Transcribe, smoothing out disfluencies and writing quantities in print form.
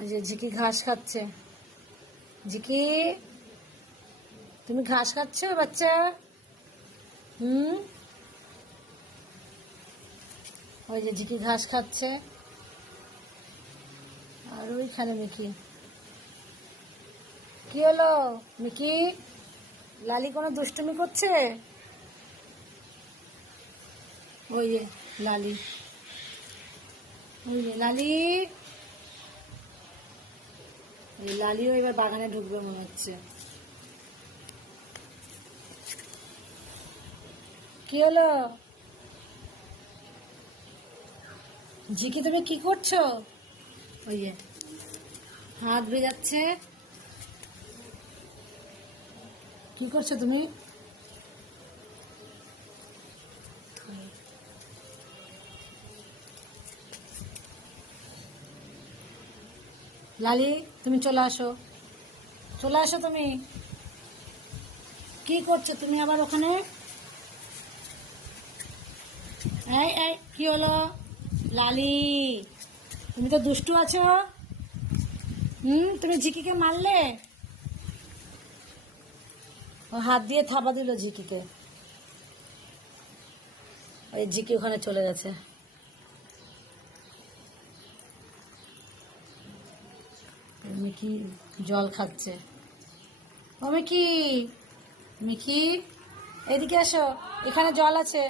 ওই যে ঝিকি ঘাস খাচ্ছে। ঝিকি, তুমি ঘাস খাচ্ছ বাচ্চা? ওই যে ঝিকি ঘাস খাচ্ছে। আর ওইখানে মিকি। কি হলো মিকি? লালি কোনো দুষ্টুমি করছে? ওই যে লালি, ওই যে লালি। এই লালিও এবার বাগানে ঢুকবে মনে হচ্ছে। কি হলো ঝিকি, তুমি কি করছো? ওই যে হাত ভেজাচ্ছে। কি করছো তুমি? লালি, তুমি চলে আসো, চলে আসো। তুমি কি করছো তুমি আবার ওখানে? এই এই কি হলো লালি? তুমি তো দুষ্টু আছো। তুমি ঝিকিকে মারলে? ও হাত দিয়ে থাবা দিল ঝিকিকে। ওই ঝিকি ওখানে চলে গেছে। মিকি জল খাচ্ছে। ও মিকি, মিকি এদিকে আসো, এখানে জল আছে।